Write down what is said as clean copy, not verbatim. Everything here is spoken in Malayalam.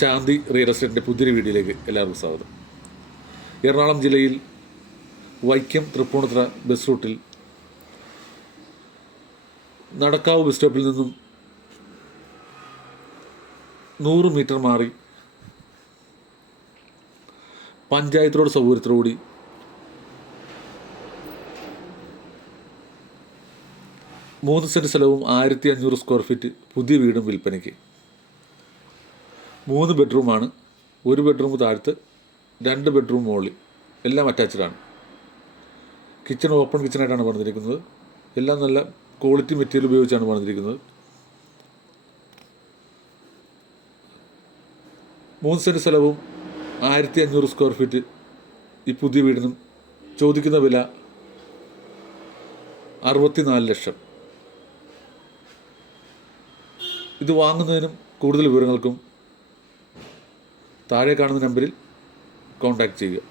ശാന്തി റിയൽ എസ്റ്റേറ്റിൻ്റെ പുതിയൊരു വീഡിയോയിലേക്ക് എല്ലാവർക്കും സ്വാഗതം. എറണാകുളം ജില്ലയിൽ വൈക്കം തൃപ്പൂണിത്തുറ ബസ് റൂട്ടിൽ നടക്കാവ് ബസ് സ്റ്റോപ്പിൽ നിന്നും 100 മീറ്റർ മാറി പഞ്ചായത്ത് റോഡ് സൗകര്യത്തോടുകൂടി 3 സെൻറ്റ് സ്ഥലവും 1500 സ്ക്വയർ ഫീറ്റ് പുതിയ വീടും വിൽപ്പനയ്ക്ക്. 3 ബെഡ്റൂമാണ്. 1 ബെഡ്റൂം താഴത്ത്, 2 ബെഡ്റൂം മുകളിൽ, എല്ലാം അറ്റാച്ച്ഡാണ്. Kitchen open കിച്ചണായിട്ടാണ് പണിതിരിക്കുന്നത്. എല്ലാം നല്ല ക്വാളിറ്റി മെറ്റീരിയൽ ഉപയോഗിച്ചാണ് പണിതിരിക്കുന്നത്. 3 സെൻറ്റ് സ്ഥലവും 1500 സ്ക്വയർ ഫീറ്റ് ഈ പുതിയ വീടിനും ചോദിക്കുന്ന വില 64 ലക്ഷം. ഇത് വാങ്ങുന്നതിനും കൂടുതൽ വിവരങ്ങൾക്കും താഴെ കാണുന്ന നമ്പറിൽ കോൺടാക്റ്റ് ചെയ്യുക.